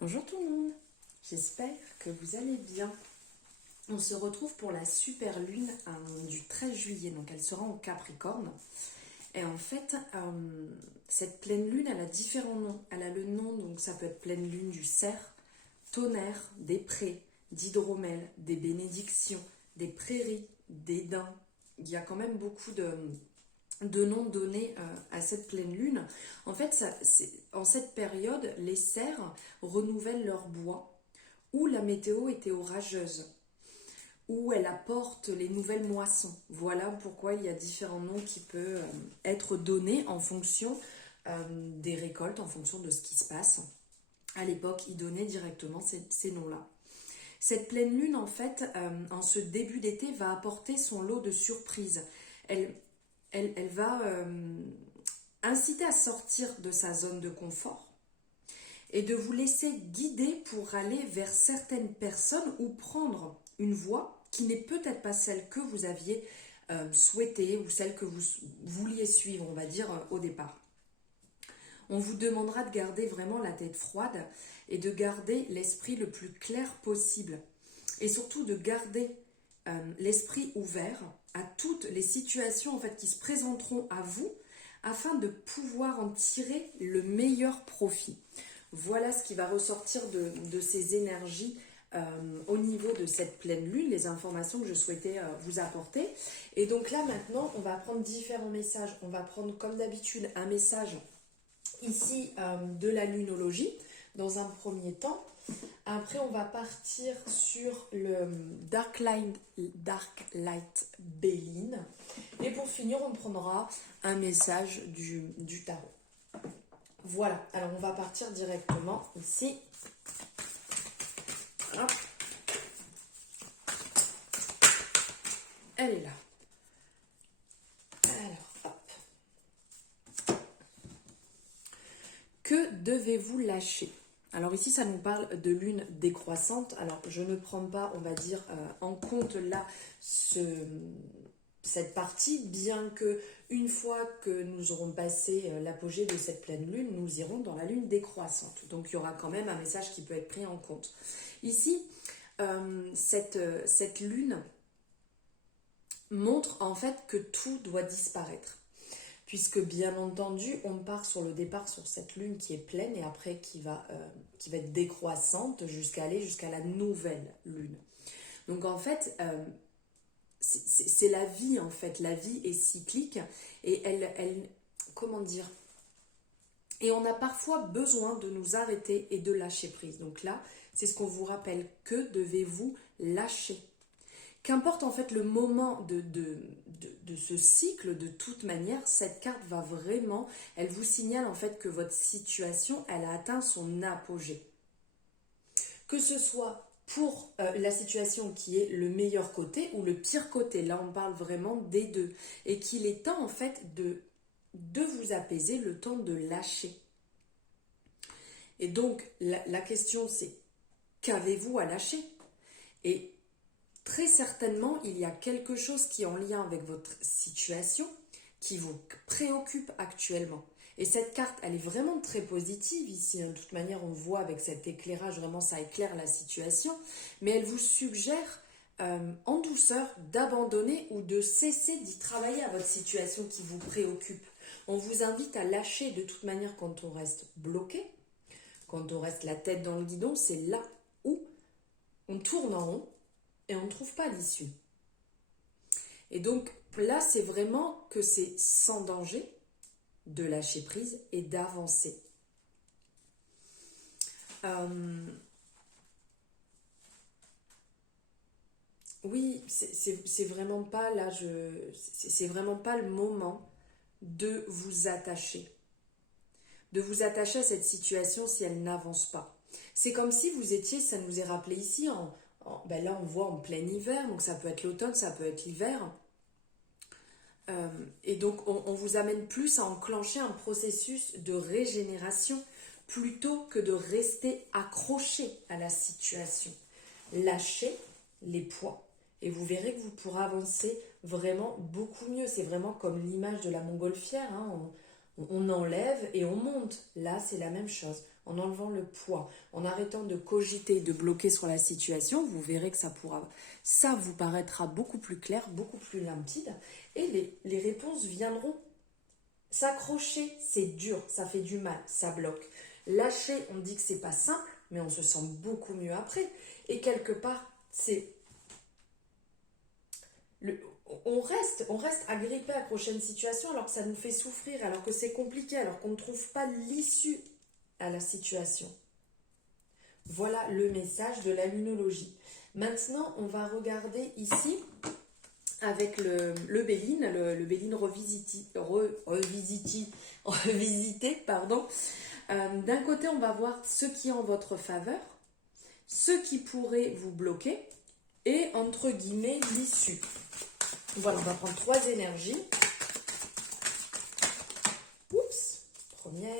Bonjour tout le monde, j'espère que vous allez bien. On se retrouve pour la super lune du 13 juillet, donc elle sera en Capricorne. Et en fait, cette pleine lune, elle a différents noms. Elle a le nom, donc ça peut être pleine lune du cerf, tonnerre, des prés, d'hydromel, des bénédictions, des prairies, des daims. Il y a quand même beaucoup de noms donnés à cette pleine lune. En fait, en cette période, les cerfs renouvellent leur bois, où la météo était orageuse, où elle apporte les nouvelles moissons. Voilà pourquoi il y a différents noms qui peuvent être donnés en fonction des récoltes, en fonction de ce qui se passe. À l'époque, ils donnaient directement ces noms-là. Cette pleine lune, en fait, en ce début d'été, va apporter son lot de surprises. Elle va inciter à sortir de sa zone de confort et de vous laisser guider pour aller vers certaines personnes ou prendre une voie qui n'est peut-être pas celle que vous aviez souhaitée ou celle que vous vouliez suivre, on va dire, au départ. On vous demandera de garder vraiment la tête froide et de garder l'esprit le plus clair possible. Et surtout de garder l'esprit ouvert à toutes les situations en fait, qui se présenteront à vous afin de pouvoir en tirer le meilleur profit. Voilà ce qui va ressortir de ces énergies au niveau de cette pleine lune, les informations que je souhaitais vous apporter. Et donc là maintenant, on va prendre différents messages. On va prendre comme d'habitude un message ici de la lunologie dans un premier temps. Après, on va partir sur le Dark Light Béline. Et pour finir, on prendra un message du tarot. Voilà, alors on va partir directement ici. Hop. Elle est là. Alors, hop. Que devez-vous lâcher ? Alors ici, ça nous parle de lune décroissante. Alors, je ne prends pas, on va dire, en compte là cette partie, bien que une fois que nous aurons passé l'apogée de cette pleine lune, nous irons dans la lune décroissante. Donc, il y aura quand même un message qui peut être pris en compte. Ici, cette lune montre en fait que tout doit disparaître. Puisque bien entendu, on part sur le départ sur cette lune qui est pleine et après qui va être décroissante jusqu'à aller jusqu'à la nouvelle lune. Donc en fait, c'est la vie en fait. La vie est cyclique et comment dire ? Et on a parfois besoin de nous arrêter et de lâcher prise. Donc là, c'est ce qu'on vous rappelle. Que devez-vous lâcher ? Qu'importe en fait le moment de ce cycle, de toute manière, cette carte va vraiment, elle vous signale en fait que votre situation, elle a atteint son apogée. Que ce soit pour la situation qui est le meilleur côté ou le pire côté, là on parle vraiment des deux. Et qu'il est temps en fait de vous apaiser, le temps de lâcher. Et donc la question c'est, qu'avez-vous à lâcher ? Et très certainement, il y a quelque chose qui est en lien avec votre situation qui vous préoccupe actuellement. Et cette carte, elle est vraiment très positive ici. De toute manière, on voit avec cet éclairage, vraiment ça éclaire la situation. Mais elle vous suggère en douceur d'abandonner ou de cesser d'y travailler à votre situation qui vous préoccupe. On vous invite à lâcher de toute manière quand on reste bloqué, quand on reste la tête dans le guidon, c'est là où on tourne en rond et on ne trouve pas d'issue. Et donc là, c'est vraiment que c'est sans danger de lâcher prise et d'avancer. Oui, c'est vraiment pas là, c'est vraiment pas le moment de vous attacher. De vous attacher à cette situation si elle n'avance pas. C'est comme si vous étiez, ça nous est rappelé ici, ben là on voit en plein hiver, donc ça peut être l'automne, ça peut être l'hiver. Et donc on vous amène plus à enclencher un processus de régénération plutôt que de rester accroché à la situation. Lâchez les poids et vous verrez que vous pourrez avancer vraiment beaucoup mieux. C'est vraiment comme l'image de la montgolfière, hein. On enlève et on monte. Là, c'est la même chose. en enlevant le poids, en arrêtant de cogiter, de bloquer sur la situation, vous verrez que ça vous paraîtra beaucoup plus clair, beaucoup plus limpide, et les réponses viendront. S'accrocher, c'est dur, ça fait du mal, ça bloque. Lâcher, on dit que c'est pas simple, mais on se sent beaucoup mieux après. Et quelque part, on reste agrippé, accroché à une situation alors que ça nous fait souffrir, alors que c'est compliqué, alors qu'on ne trouve pas l'issue à la situation. Voilà le message de la lunologie. Maintenant, on va regarder ici avec le Béline, le Béline revisité, pardon. D'un côté, on va voir ce qui est en votre faveur, ce qui pourrait vous bloquer et, entre guillemets, l'issue. Voilà, on va prendre 3 énergies. Oups, première.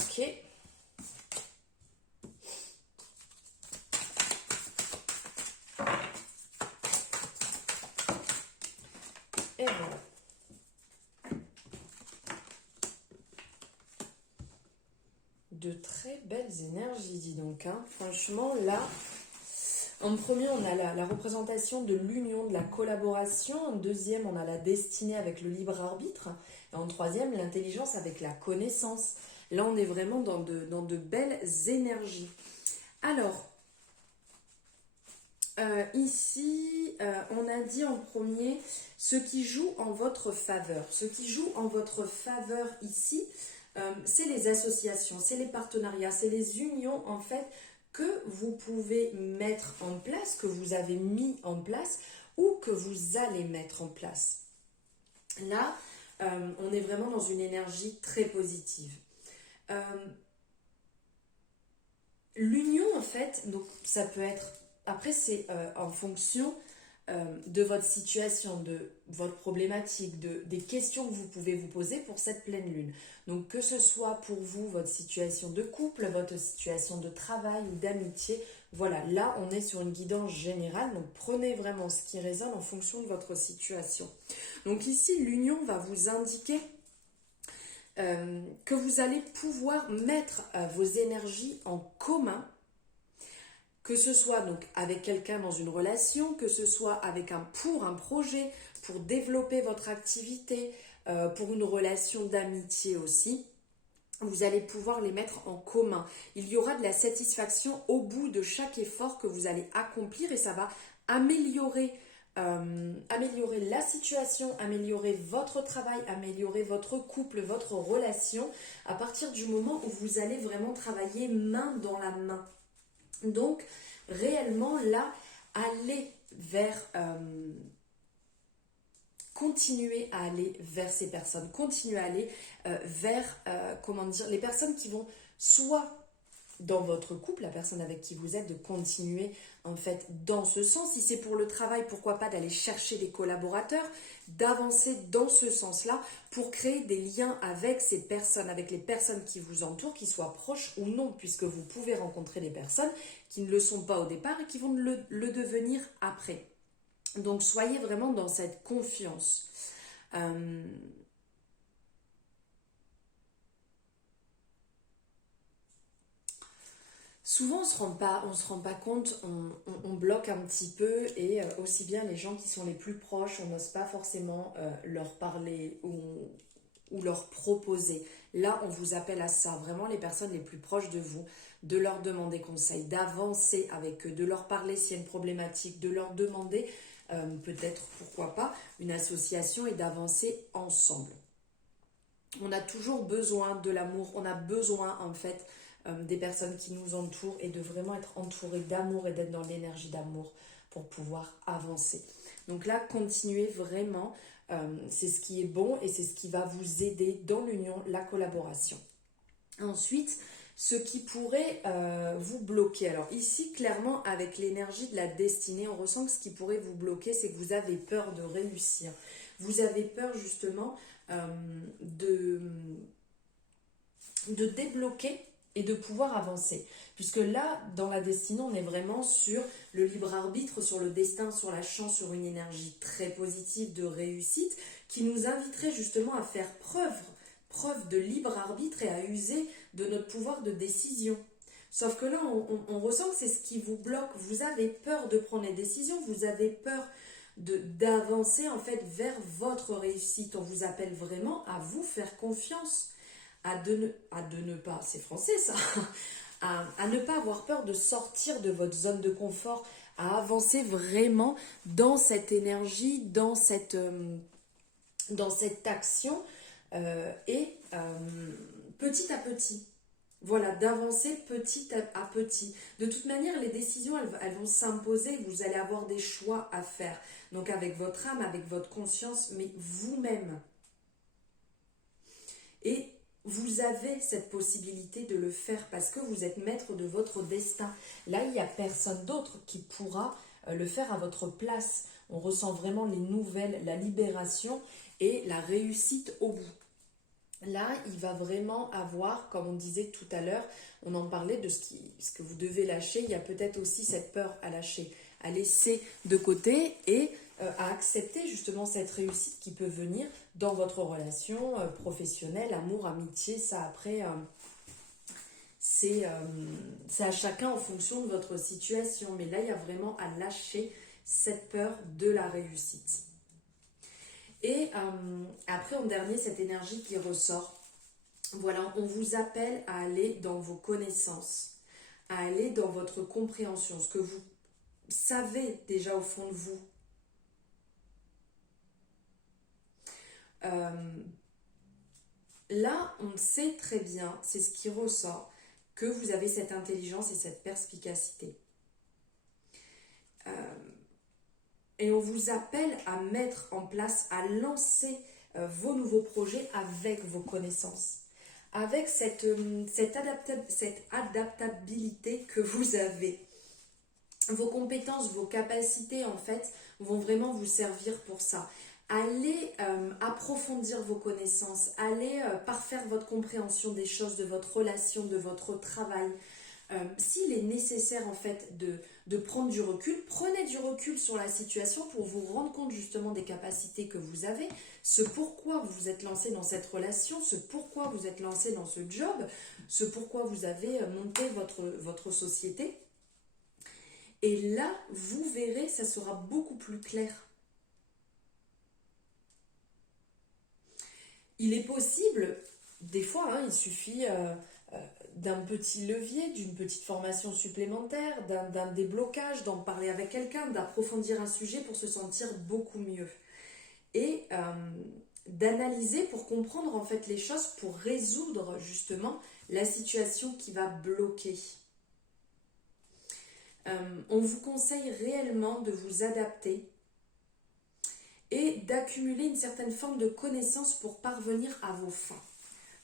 Ok. Et voilà. De très belles énergies, dis donc. Hein. Franchement, là, en premier, on a la représentation de l'union, de la collaboration. En deuxième, on a la destinée avec le libre arbitre. Et en troisième, l'intelligence avec la connaissance. Là, on est vraiment dans de belles énergies. Alors, ici, on a dit en premier ce qui joue en votre faveur. Ce qui joue en votre faveur ici, c'est les associations, c'est les partenariats, c'est les unions en fait que vous pouvez mettre en place, que vous avez mis en place ou que vous allez mettre en place. Là, on est vraiment dans une énergie très positive. L'union en fait, donc ça peut être, après c'est en fonction de votre situation, de votre problématique, des questions que vous pouvez vous poser pour cette pleine lune. Donc que ce soit pour vous, votre situation de couple, votre situation de travail ou d'amitié, voilà, là on est sur une guidance générale, donc prenez vraiment ce qui résonne en fonction de votre situation. Donc ici, l'union va vous indiquer que vous allez pouvoir mettre vos énergies en commun, que ce soit donc avec quelqu'un dans une relation, que ce soit avec pour un projet, pour développer votre activité, pour une relation d'amitié aussi, vous allez pouvoir les mettre en commun. Il y aura de la satisfaction au bout de chaque effort que vous allez accomplir et ça va améliorer la situation, améliorer votre travail, améliorer votre couple, votre relation à partir du moment où vous allez vraiment travailler main dans la main. Donc, réellement, là, allez vers... continuez à aller vers ces personnes, continuez à aller vers, les personnes qui vont soit dans votre couple, la personne avec qui vous êtes, de continuer en fait dans ce sens. Si c'est pour le travail, pourquoi pas d'aller chercher des collaborateurs, d'avancer dans ce sens-là pour créer des liens avec ces personnes, avec les personnes qui vous entourent, qu'ils soient proches ou non, puisque vous pouvez rencontrer des personnes qui ne le sont pas au départ et qui vont le devenir après. Donc soyez vraiment dans cette confiance. Souvent, on se rend pas compte, on bloque un petit peu et aussi bien les gens qui sont les plus proches, on n'ose pas forcément leur parler ou leur proposer. Là, on vous appelle à ça, vraiment les personnes les plus proches de vous, de leur demander conseil, d'avancer avec eux, de leur parler s'il y a une problématique, de leur demander peut-être, pourquoi pas, une association et d'avancer ensemble. On a toujours besoin de l'amour, on a besoin en fait des personnes qui nous entourent et de vraiment être entouré d'amour et d'être dans l'énergie d'amour pour pouvoir avancer. Donc là, continuez vraiment, c'est ce qui est bon et c'est ce qui va vous aider dans l'union, la collaboration. Ensuite, ce qui pourrait vous bloquer. Alors ici, clairement, avec l'énergie de la destinée, on ressent que ce qui pourrait vous bloquer, c'est que vous avez peur de réussir. Vous avez peur justement de débloquer et de pouvoir avancer. Puisque là, dans la destinée, on est vraiment sur le libre arbitre, sur le destin, sur la chance, sur une énergie très positive de réussite qui nous inviterait justement à faire preuve de libre arbitre et à user de notre pouvoir de décision. Sauf que là, on ressent que c'est ce qui vous bloque. Vous avez peur de prendre les décisions, vous avez peur d'avancer en fait vers votre réussite. On vous appelle vraiment à vous faire confiance, à de ne pas, c'est français ça, à ne pas avoir peur de sortir de votre zone de confort, à avancer vraiment dans cette énergie, dans cette action petit à petit. Voilà, d'avancer petit à petit. De toute manière, les décisions, elles vont s'imposer. Vous allez avoir des choix à faire. Donc avec votre âme, avec votre conscience, mais vous-même. Et vous avez cette possibilité de le faire parce que vous êtes maître de votre destin. Là, il n'y a personne d'autre qui pourra le faire à votre place. On ressent vraiment les nouvelles, la libération et la réussite au bout. Là, il va vraiment avoir, comme on disait tout à l'heure, on en parlait de ce que vous devez lâcher. Il y a peut-être aussi cette peur à lâcher, à laisser de côté et à accepter justement cette réussite qui peut venir dans votre relation professionnelle, amour, amitié. Ça, après, c'est à chacun en fonction de votre situation. Mais là, il y a vraiment à lâcher cette peur de la réussite. Et après, en dernier, cette énergie qui ressort, voilà, on vous appelle à aller dans vos connaissances, à aller dans votre compréhension, ce que vous savez déjà au fond de vous. Là, on sait très bien, c'est ce qui ressort, que vous avez cette intelligence et cette perspicacité. Et on vous appelle à mettre en place, à lancer vos nouveaux projets avec vos connaissances, avec cette adaptabilité que vous avez. Vos compétences, vos capacités, en fait, vont vraiment vous servir pour ça. Allez approfondir vos connaissances, allez parfaire votre compréhension des choses, de votre relation, de votre travail. S'il est nécessaire en fait de prendre du recul, prenez du recul sur la situation pour vous rendre compte justement des capacités que vous avez, ce pourquoi vous vous êtes lancé dans cette relation, ce pourquoi vous êtes lancé dans ce job, ce pourquoi vous avez monté votre société. Et là, vous verrez, ça sera beaucoup plus clair. Il est possible, des fois, il suffit d'un petit levier, d'une petite formation supplémentaire, d'un déblocage, d'en parler avec quelqu'un, d'approfondir un sujet pour se sentir beaucoup mieux. Et d'analyser pour comprendre en fait les choses, pour résoudre justement la situation qui va bloquer. On vous conseille réellement de vous adapter et d'accumuler une certaine forme de connaissance pour parvenir à vos fins.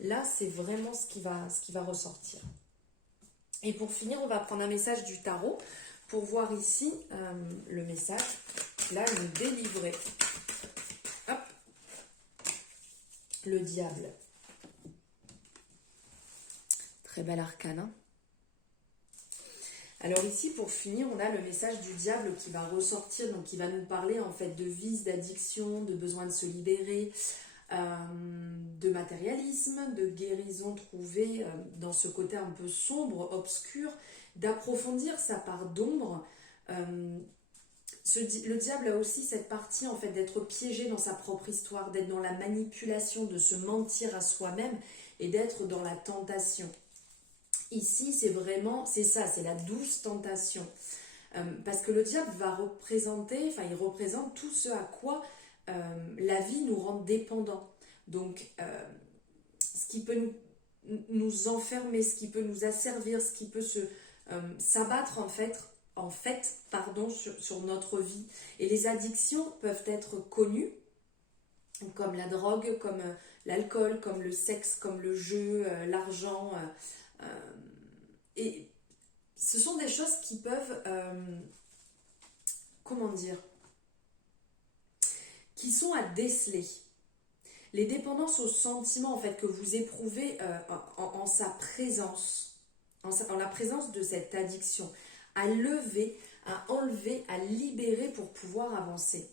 Là, c'est vraiment ce qui va ressortir. Et pour finir, on va prendre un message du tarot pour voir ici le message. Là, nous délivrer. Hop. Le diable. Très bel arcane, hein. Alors ici, pour finir, on a le message du diable qui va ressortir, donc qui va nous parler en fait de vices, d'addiction, de besoin de se libérer, de matérialisme, de guérison trouvée dans ce côté un peu sombre, obscur, d'approfondir sa part d'ombre. Le diable a aussi cette partie en fait d'être piégé dans sa propre histoire, d'être dans la manipulation, de se mentir à soi-même et d'être dans la tentation. Ici, c'est ça, c'est la douce tentation. Parce que le diable il représente tout ce à quoi la vie nous rend dépendants. Donc, ce qui peut nous enfermer, ce qui peut nous asservir, ce qui peut s'abattre sur notre vie. Et les addictions peuvent être connues, comme la drogue, comme l'alcool, comme le sexe, comme le jeu, l'argent. Et ce sont des choses qui peuvent, qui sont à déceler. Les dépendances aux sentiments en fait que vous éprouvez en sa présence. en la présence de cette addiction, à lever, à enlever, à libérer pour pouvoir avancer.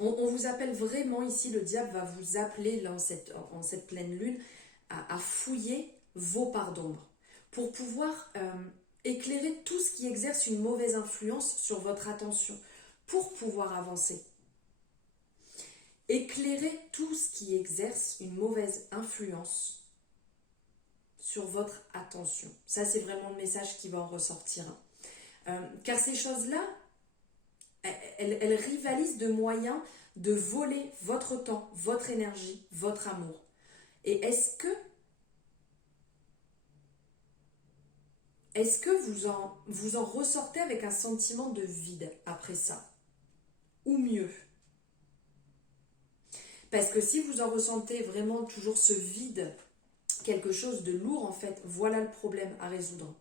On vous appelle vraiment ici, le diable va vous appeler là, en cette pleine lune à fouiller vos parts d'ombre pour pouvoir éclairer tout ce qui exerce une mauvaise influence sur votre attention pour pouvoir avancer. Éclairer tout ce qui exerce une mauvaise influence sur votre attention. Ça, c'est vraiment le message qui va en ressortir. Car ces choses-là, elles rivalisent de moyens de voler votre temps, votre énergie, votre amour. Et est-ce que vous en ressortez avec un sentiment de vide après ça? Ou mieux? Parce que si vous en ressentez vraiment toujours ce vide, quelque chose de lourd en fait, voilà le problème à résoudre.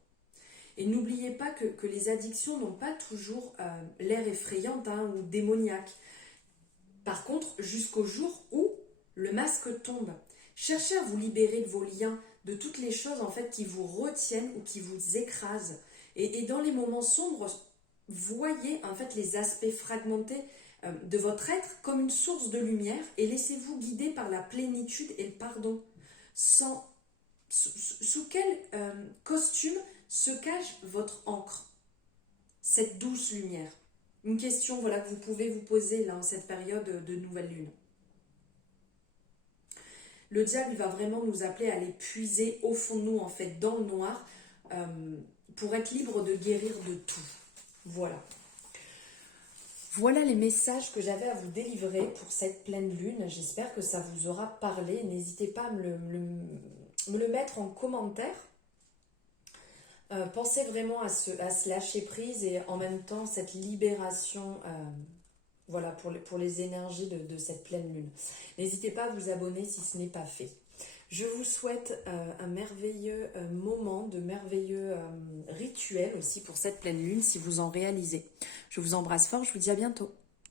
Et n'oubliez pas que les addictions n'ont pas toujours l'air effrayantes ou démoniaques. Par contre, jusqu'au jour où le masque tombe, cherchez à vous libérer de vos liens, de toutes les choses en fait qui vous retiennent ou qui vous écrasent. Et dans les moments sombres, voyez en fait les aspects fragmentés de votre être comme une source de lumière et laissez-vous guider par la plénitude et le pardon. Sous quel costume se cache votre encre, cette douce lumière? Une question voilà, que vous pouvez vous poser là, en cette période de nouvelle lune. Le diable il va vraiment nous appeler à aller puiser au fond de nous, en fait, dans le noir, pour être libre de guérir de tout. Voilà. Voilà les messages que j'avais à vous délivrer pour cette pleine lune. J'espère que ça vous aura parlé. N'hésitez pas à me le mettre en commentaire. Pensez vraiment à se lâcher prise et en même temps cette libération voilà, pour les énergies de cette pleine lune. N'hésitez pas à vous abonner si ce n'est pas fait. Je vous souhaite un merveilleux moment, de merveilleux rituels aussi pour cette pleine lune si vous en réalisez. Je vous embrasse fort, je vous dis à bientôt.